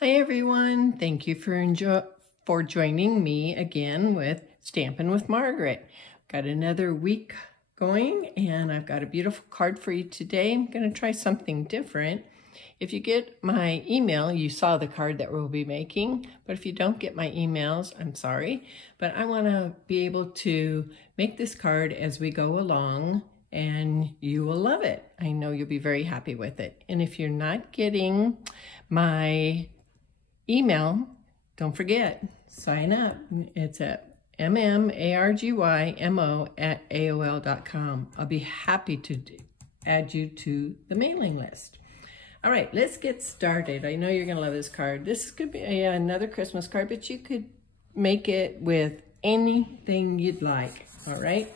Hi everyone, thank you for joining me again with Stampin' with Margaret. Got another week going and I've got a beautiful card for you today. I'm going to try something different. If you get my email, you saw the card that we'll be making, but if you don't get my emails, I'm sorry. But I want to be able to make this card as we go along and you will love it. I know you'll be very happy with it. And if you're not getting my email, don't forget, sign up. It's at mmargymo@aol.com. I'll be happy to add you to the mailing list. All right, let's get started. I know you're going to love this card. This could be another Christmas card, but you could make it with anything you'd like. All right,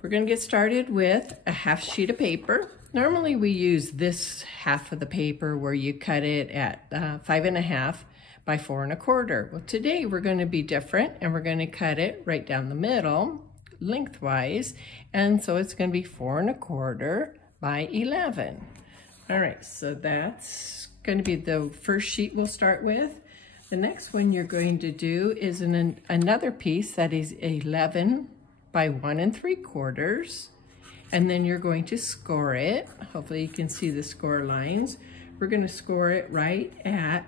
we're going to get started with a half sheet of paper. Normally we use this half of the paper where you cut it at 5.5 by 4 1/4. Well, today we're going to be different and we're going to cut it right down the middle lengthwise. And so it's going to be 4 1/4 by 11. All right, so that's going to be the first sheet we'll start with. The next one you're going to do is another piece that is 11 by 1 3/4. And then you're going to score it. Hopefully you can see the score lines. We're going to score it right at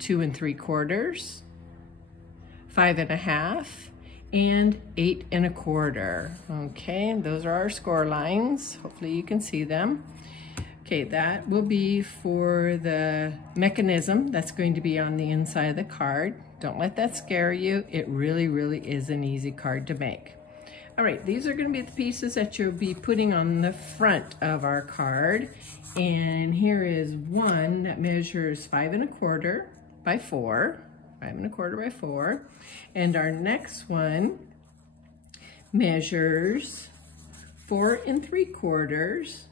2 3/4, 5 1/2, and 8 1/4. Okay, those are our score lines. Hopefully you can see them. Okay, that will be for the mechanism that's going to be on the inside of the card. Don't let that scare you. It really, really is an easy card to make. All right, these are going to be the pieces that you'll be putting on the front of our card. And here is one that measures 5 1/4 by 4, 5 1/4 by 4. And our next one measures 4 3/4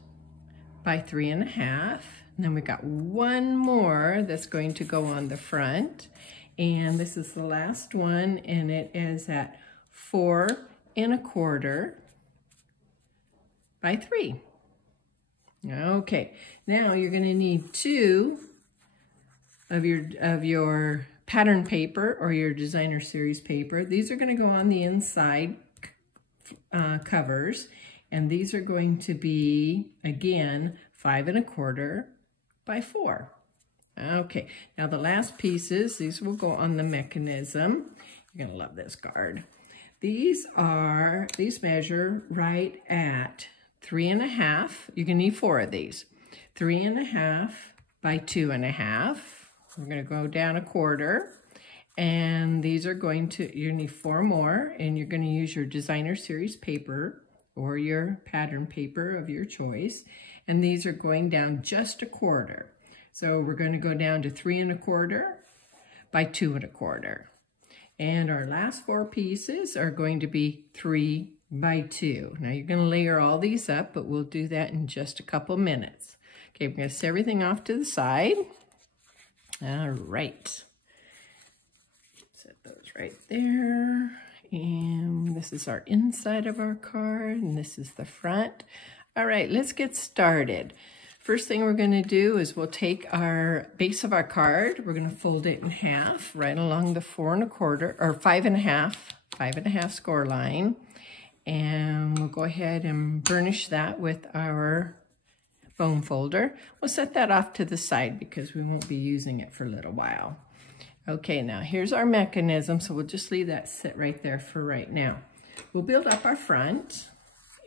by 3 1/2. And then we got one more that's going to go on the front. And this is the last one, and it is at 4 1/4 by 3. Okay, now you're going to need 2 of your pattern paper or your designer series paper. These are going to go on the inside covers, and these are going to be, again, 5 1/4 by 4. Okay, now the last pieces, these will go on the mechanism. You're going to love this card. These measure right at 3 1/2. You're going to need 4 of these. 3 1/2 by 2 1/2. We're going to go down 1/4. And these are going to, you need 4 more, and you're going to use your designer series paper or your pattern paper of your choice. And these are going down just 1/4. So we're going to go down to 3 1/4 by 2 1/4. And our last 4 pieces are going to be 3 by 2. Now you're going to layer all these up, but we'll do that in just a couple minutes. Okay, we're going to set everything off to the side. All right. Set those right there. And this is our inside of our card, and this is the front. All right, let's get started. First thing we're going to do is we'll take our base of our card. We're going to fold it in half right along the 4 1/4 or 5 1/2 score line. And we'll go ahead and burnish that with our bone folder. We'll set that off to the side because we won't be using it for a little while. Okay, now here's our mechanism. So we'll just leave that sit right there for right now. We'll build up our front.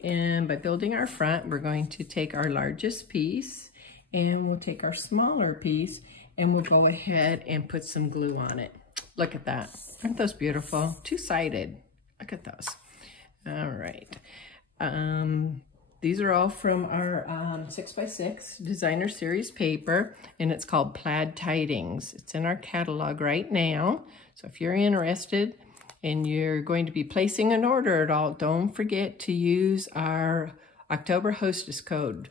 And by building our front, we're going to take our largest piece and we'll take our smaller piece and we'll go ahead and put some glue on it. Look at that. Aren't those beautiful? Two-sided. Look at those. All right. These are all from our 6x6 designer series paper, and it's called Plaid Tidings. It's in our catalog right now. So if you're interested, and you're going to be placing an order at all, don't forget to use our October Hostess code.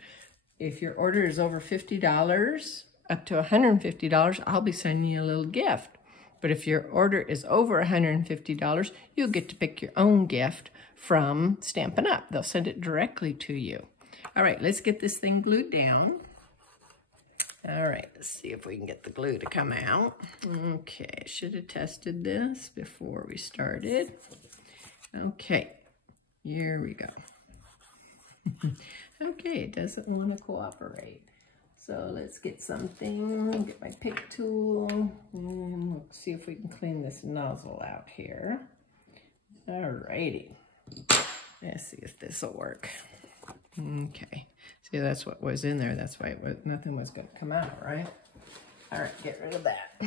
If your order is over $50, up to $150, I'll be sending you a little gift. But if your order is over $150, you'll get to pick your own gift from Stampin' Up. They'll send it directly to you. All right, let's get this thing glued down. All right, let's see if we can get the glue to come out. Okay, I should have tested this before we started. Okay, here we go. Okay, it doesn't want to cooperate. So let's get something, get my pick tool, and we'll see if we can clean this nozzle out here. All righty. Let's see if this will work. Okay. See, that's what was in there. That's why nothing was going to come out, right? All right, get rid of that.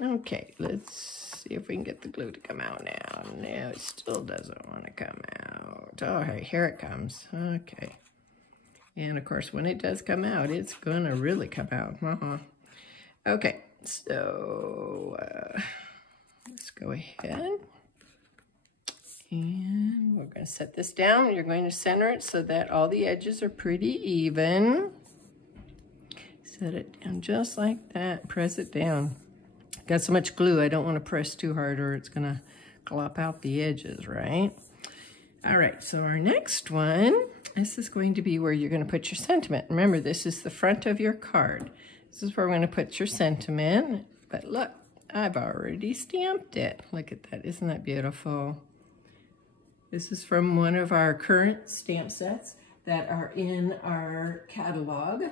Okay, let's see if we can get the glue to come out now. No, it still doesn't want to come out. Oh, here it comes. Okay. And, of course, when it does come out, it's going to really come out. Okay, so let's go ahead. And we're going to set this down. You're going to center it so that all the edges are pretty even. Set it down just like that. Press it down. Got so much glue, I don't want to press too hard or it's going to glop out the edges, right? All right, so our next one, this is going to be where you're going to put your sentiment. Remember, this is the front of your card. This is where we're going to put your sentiment. But look, I've already stamped it. Look at that. Isn't that beautiful? This is from one of our current stamp sets that are in our catalog.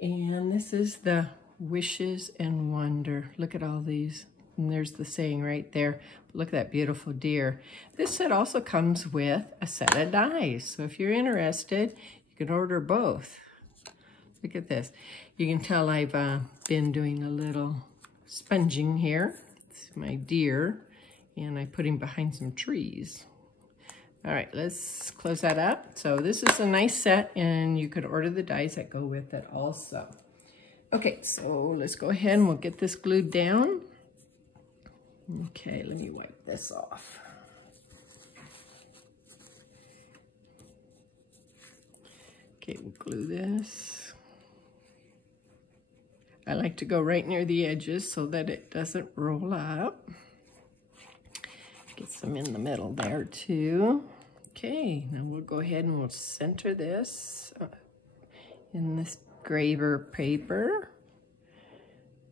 And this is the Wishes and Wonder. Look at all these. And there's the saying right there. Look at that beautiful deer. This set also comes with a set of dies. So if you're interested, you can order both. Look at this. You can tell I've been doing a little sponging here. It's my deer. And I put him behind some trees. All right, let's close that up. So this is a nice set, and you could order the dies that go with it also. Okay, so let's go ahead and we'll get this glued down. Okay, let me wipe this off. Okay, we'll glue this. I like to go right near the edges so that it doesn't roll up. Get some in the middle there too. Okay, now we'll go ahead and we'll center this in this graver paper.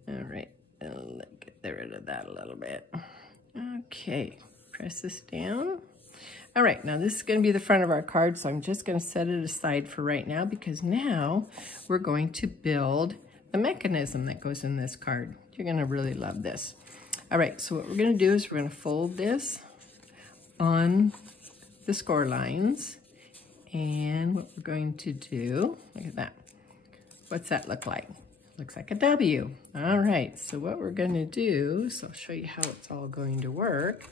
All right, I'll get rid of that a little bit. Okay, press this down. All right, now this is going to be the front of our card, so I'm just going to set it aside for right now because now we're going to build the mechanism that goes in this card. You're going to really love this. All right, so what we're going to do is we're going to fold this on the score lines. And what we're going to do, look at that. What's that look like? Looks like a W. All right, so what we're going to do, so I'll show you how it's all going to work.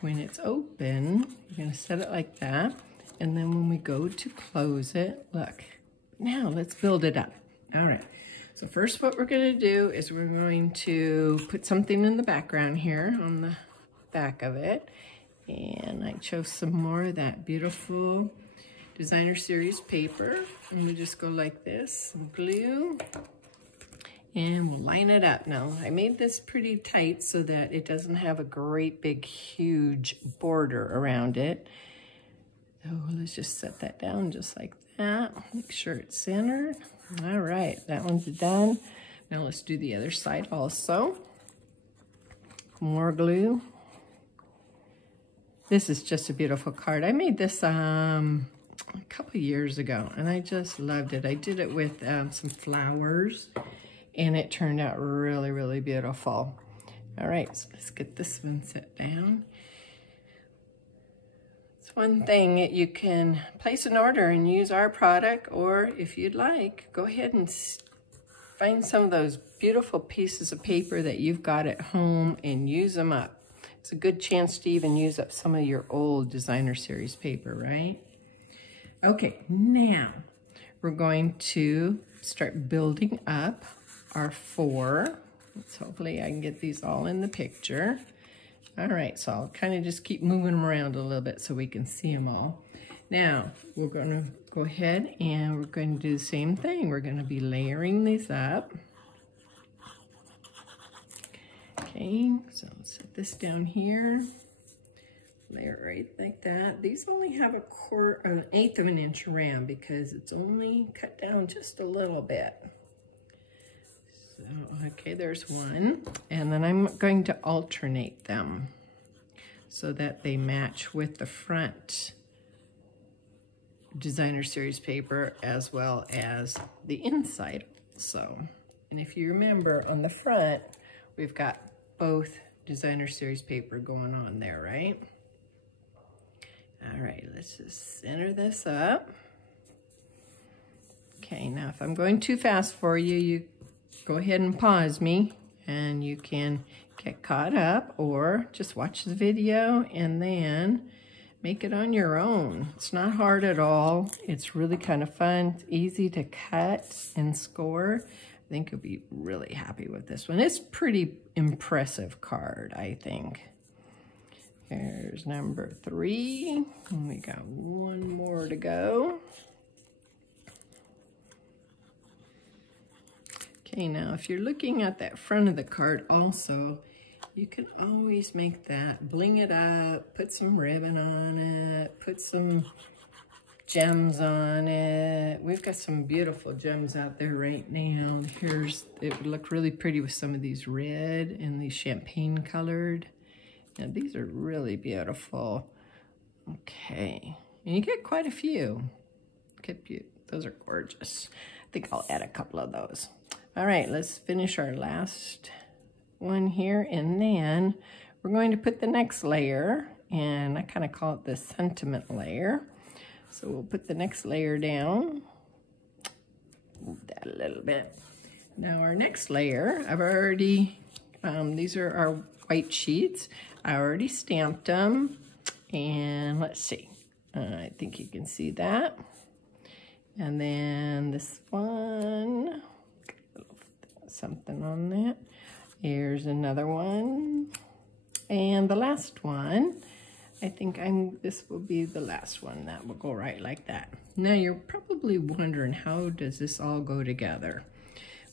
When it's open, you're going to set it like that. And then when we go to close it, look. Now let's build it up. All right. So first what we're going to do is we're going to put something in the background here on the back of it. And I chose some more of that beautiful Designer Series paper. And we just go like this, some glue, and we'll line it up. Now, I made this pretty tight so that it doesn't have a great big huge border around it. So let's just set that down just like that. Make sure it's centered. All right, that one's done. Now let's do the other side also. More glue. This is just a beautiful card. I made this a couple years ago, and I just loved it. I did it with some flowers, and it turned out really, really beautiful. All right, so let's get this one set down. It's one thing, you can place an order and use our product, or if you'd like, go ahead and find some of those beautiful pieces of paper that you've got at home and use them up. It's a good chance to even use up some of your old Designer Series paper, right? Okay, now we're going to start building up our 4. So hopefully I can get these all in the picture. All right, so I'll kind of just keep moving them around a little bit so we can see them all. Now, we're going to go ahead and we're going to do the same thing. We're going to be layering these up. Okay, so set this down here. Layer right like that. These only have an 1/8 of an inch around because it's only cut down just a little bit. Okay, there's one. And then I'm going to alternate them so that they match with the front designer series paper as well as the inside. So, and if you remember on the front, we've got both designer series paper going on there, right? All right, let's just center this up. Okay, now if I'm going too fast for you, you go ahead and pause me and you can get caught up, or just watch the video and then make it on your own. It's not hard at all. It's really kind of fun. It's easy to cut and score. I think you'll be really happy with this one. It's pretty impressive card, I think. Here's number 3. And we got one more to go. Okay, now if you're looking at that front of the card also, you can always make that, bling it up, put some ribbon on it, put some gems on it. We've got some beautiful gems out there right now. It would look really pretty with some of these red and these champagne colored. And these are really beautiful. Okay, and you get quite a few. Those are gorgeous. I think I'll add a couple of those. All right, let's finish our last one here, and then we're going to put the next layer, and I kind of call it the sentiment layer. So we'll put the next layer down, move that a little bit. Now our next layer, I've already, these are our white sheets. I already stamped them, and let's see, I think you can see that. And then this one, something on that. Here's another one. And the last one, I think this will be the last one that will go right like that. Now you're probably wondering, how does this all go together?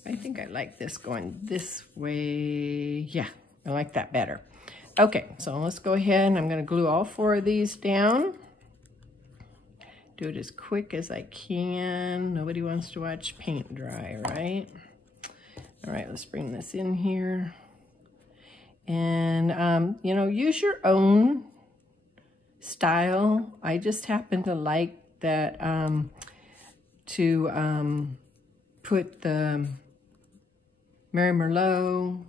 I think I like this going this way. Yeah, I like that better. Okay, so let's go ahead. I'm gonna glue all 4 of these down. Do it as quick as I can. Nobody wants to watch paint dry, right? All right, let's bring this in here. And, you know, use your own style. I just happen to like that, put the Mary Merlot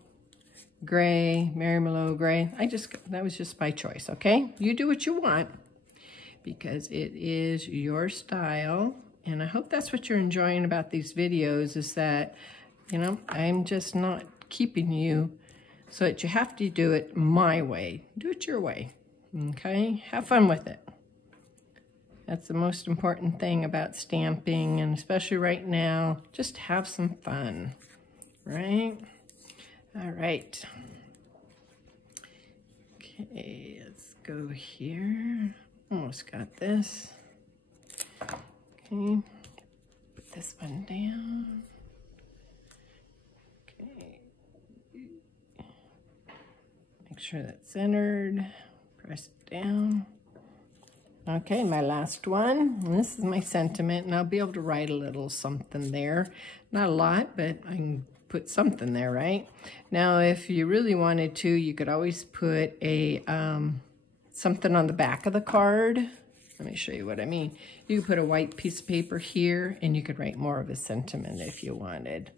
gray, Mary Merlot gray. That was just my choice, okay? You do what you want, because it is your style. And I hope that's what you're enjoying about these videos, is that, you know, I'm just not keeping you so that you have to do it my way. Do it your way, okay? Have fun with it. That's the most important thing about stamping, and especially right now, just have some fun, right? All right. Okay, let's go here. Almost got this. Okay, put this one down. Okay, make sure that's centered. Press it down. Okay, my last one. And this is my sentiment, and I'll be able to write a little something there. Not a lot, but I can put something there, right? Now, if you really wanted to, you could always put a something on the back of the card. Let me show you what I mean. You could put a white piece of paper here, and you could write more of a sentiment if you wanted.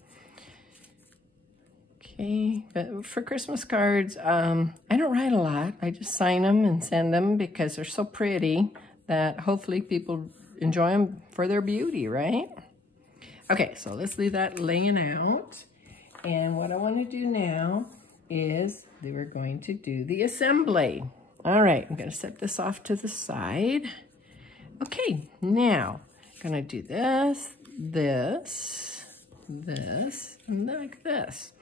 Okay, but for Christmas cards, I don't write a lot. I just sign them and send them because they're so pretty that hopefully people enjoy them for their beauty, right? Okay, so let's leave that laying out. And what I want to do now is we're going to do the assembly. All right, I'm going to set this off to the side. Okay, now I'm going to do this, this, and like this.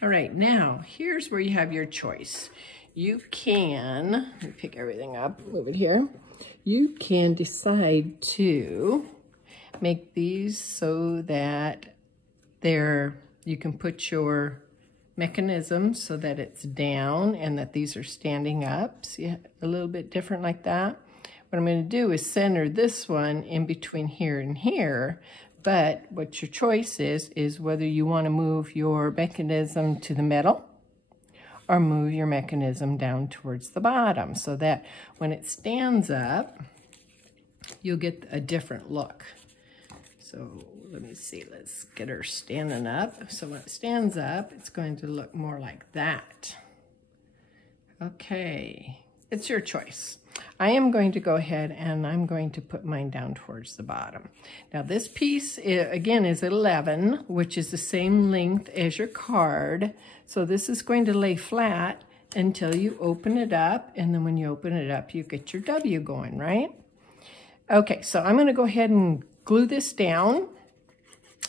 All right, now here's where you have your choice. You can, let me pick everything up, move it here. You can decide to make these so that you can put your mechanism so that it's down and that these are standing up. See, a little bit different like that. What I'm going to do is center this one in between here and here, But what your choice is whether you want to move your mechanism to the middle or move your mechanism down towards the bottom so that when it stands up, you'll get a different look. So let me see, let's get her standing up. So when it stands up, it's going to look more like that. Okay, it's your choice. I am going to go ahead and I'm going to put mine down towards the bottom. Now this piece, again, is 11, which is the same length as your card. So this is going to lay flat until you open it up, and then when you open it up, you get your W going, right? Okay, so I'm going to go ahead and glue this down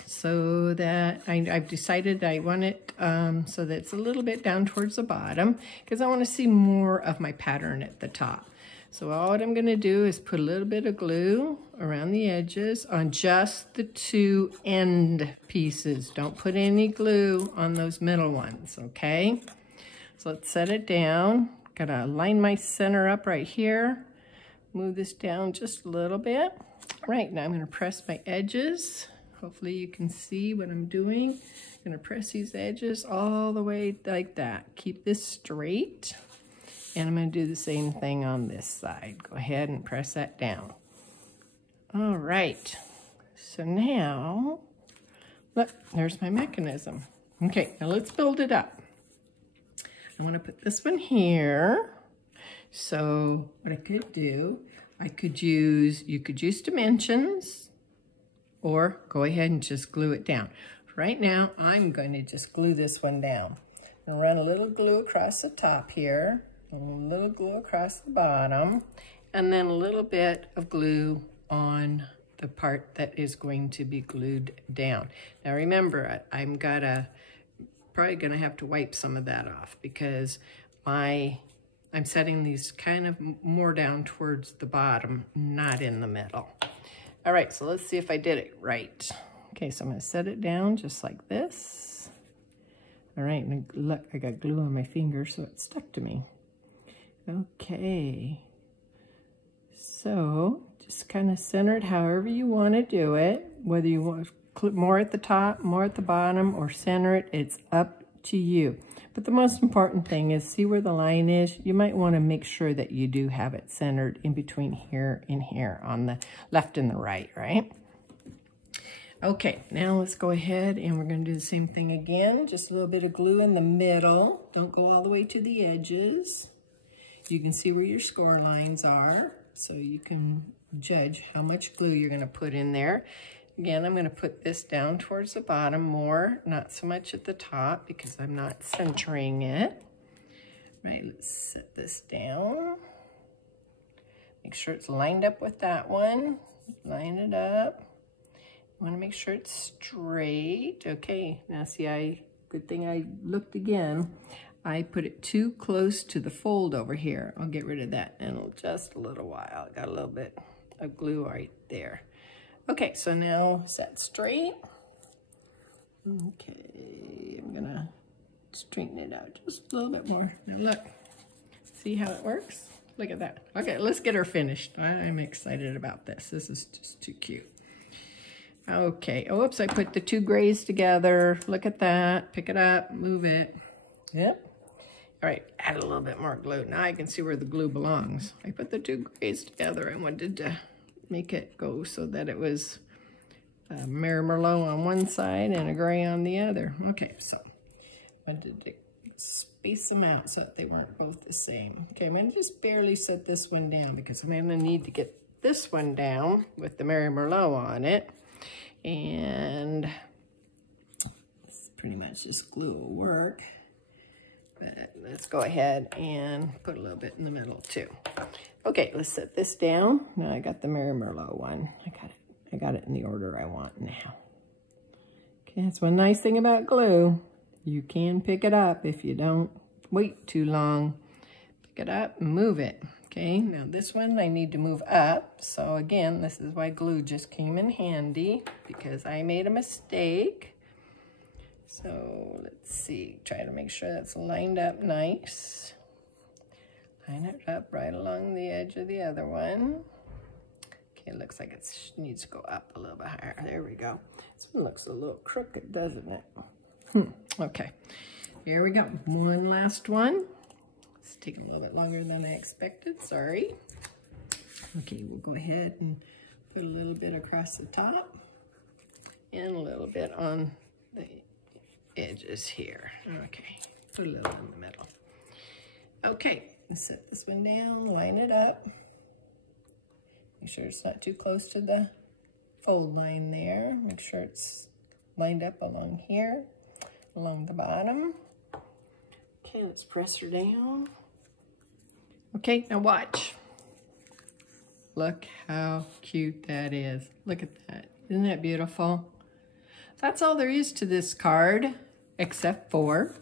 so that I've decided I want it so that it's a little bit down towards the bottom because I want to see more of my pattern at the top. So all what I'm going to do is put a little bit of glue around the edges on just the two end pieces. Don't put any glue on those middle ones, okay? So let's set it down. Gotta line my center up right here. Move this down just a little bit. Right, now I'm going to press my edges. Hopefully you can see what I'm doing. I'm going to press these edges all the way like that. Keep this straight. And I'm going to do the same thing on this side. Go ahead and press that down. All right. So now, look, there's my mechanism. Okay, now let's build it up. I want to put this one here. So what I could do, you could use dimensions or go ahead and just glue it down. Right now, I'm going to just glue this one down. I'm going to run a little glue across the top here. A little glue across the bottom, and then a little bit of glue on the part that is going to be glued down. Now remember, I'm probably gonna have to wipe some of that off because I'm setting these kind of more down towards the bottom, not in the middle. All right, so let's see if I did it right. Okay, so I'm gonna set it down just like this. All right, and look, I got glue on my finger, so it stuck to me. Okay, so just kind of center it however you want to do it, whether you want more at the top, more at the bottom, or center it, it's up to you. But the most important thing is see where the line is. You might want to make sure that you do have it centered in between here and here on the left and the right, right? Okay, now let's go ahead and we're going to do the same thing again. Just a little bit of glue in the middle. Don't go all the way to the edges. You can see where your score lines are, so you can judge how much glue you're going to put in there. Again, I'm going to put this down towards the bottom more, not so much at the top because I'm not centering it. Right, let's set this down. Make sure it's lined up with that one. Line it up. You want to make sure it's straight. Okay, now see, good thing I looked again. I put it too close to the fold over here. I'll get rid of that in just a little while. I got a little bit of glue right there. Okay, so now set straight. Okay, I'm gonna straighten it out just a little bit more. Now look, see how it works? Look at that. Okay, let's get her finished. I'm excited about this. This is just too cute. Okay, oh, oops, I put the two grays together. Look at that, pick it up, move it. Yep. All right, add a little bit more glue. Now I can see where the glue belongs. I put the two grays together. I wanted to make it go so that it was a Mary Merlot on one side and a gray on the other. Okay, so I wanted to space them out so that they weren't both the same. Okay, I'm gonna just barely set this one down because I'm gonna need to get this one down with the Mary Merlot on it. And this pretty much just glue will work. But let's go ahead and put a little bit in the middle too. Okay, let's set this down. Now I got the Mary Merlot one. I got it in the order I want now. Okay, that's one nice thing about glue. You can pick it up if you don't wait too long. Pick it up and move it. Okay, now this one I need to move up. So again, this is why glue just came in handy because I made a mistake. So let's see, try to make sure that's lined up nice. Line it up right along the edge of the other one. Okay, it looks like it needs to go up a little bit higher. There we go. This one looks a little crooked, doesn't it? Okay, here we go. One last one. It's taking a little bit longer than I expected, sorry. Okay, we'll go ahead and put a little bit across the top and a little bit on the edges here. Okay, put a little in the middle. Okay, let's set this one down, line it up. Make sure it's not too close to the fold line there. Make sure it's lined up along here, along the bottom. Okay, let's press her down. Okay, now watch. Look how cute that is. Look at that. Isn't that beautiful? That's all there is to this card, except for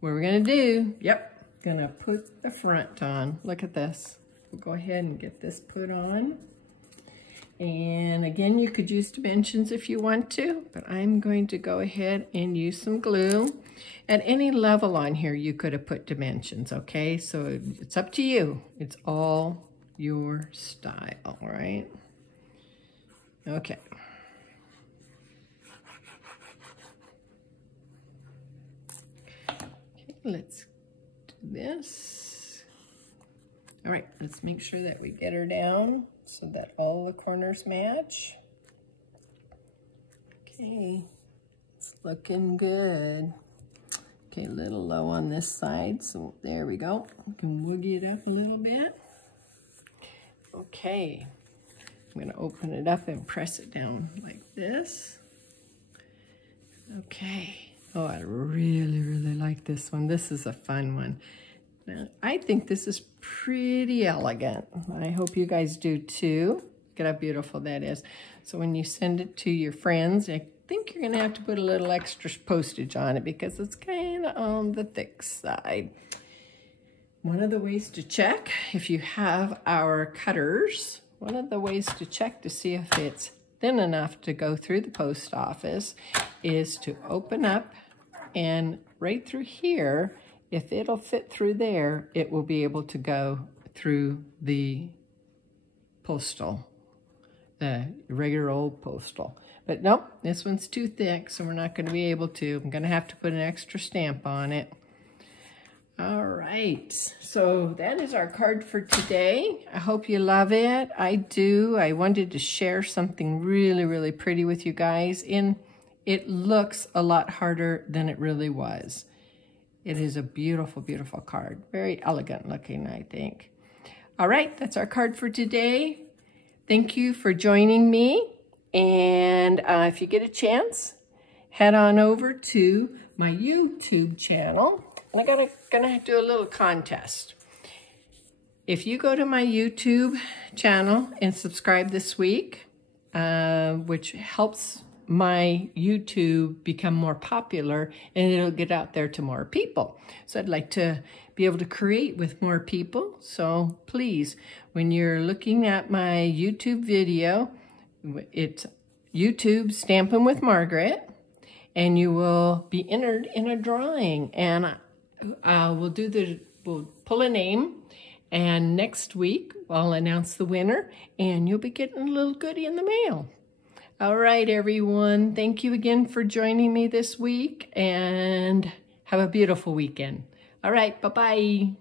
what we're gonna do. Yep, gonna put the front on. Look at this. We'll go ahead and get this put on. And again, you could use dimensions if you want to, but I'm going to go ahead and use some glue. At any level on here, you could have put dimensions, okay? So it's up to you. It's all your style, right? Okay. Okay, let's do this. All right, let's make sure that we get her down so that all the corners match. Okay, it's looking good. Okay, a little low on this side, so there we go. We can woogie it up a little bit. Okay, I'm gonna open it up and press it down like this. Okay, oh, I really like this one. This is a fun one. Now, I think this is pretty elegant. I hope you guys do too. Look at how beautiful that is. So when you send it to your friends, I think you're gonna have to put a little extra postage on it because it's kind of on the thick side. One of the ways to check, if you have our cutters, one of the ways to check to see if it's thin enough to go through the post office is to open up, and right through here, if it'll fit through there, it will be able to go through the postal, the regular old postal. But nope, this one's too thick, so we're not going to be able to. I'm going to have to put an extra stamp on it. All right, so that is our card for today. I hope you love it. I do. I wanted to share something really pretty with you guys. It looks a lot harder than it really was. It is a beautiful card. Very elegant looking, I think. All right, that's our card for today. Thank you for joining me. And if you get a chance, head on over to my YouTube channel. I'm gonna do a little contest. If you go to my YouTube channel and subscribe this week, which helps my YouTube become more popular and it'll get out there to more people. So I'd like to be able to create with more people. So please, when you're looking at my YouTube video, it's YouTube Stampin' with Margaret, and you will be entered in a drawing, and we'll pull a name, and next week I'll announce the winner, and you'll be getting a little goodie in the mail. All right, everyone. Thank you again for joining me this week, and have a beautiful weekend. All right, bye-bye.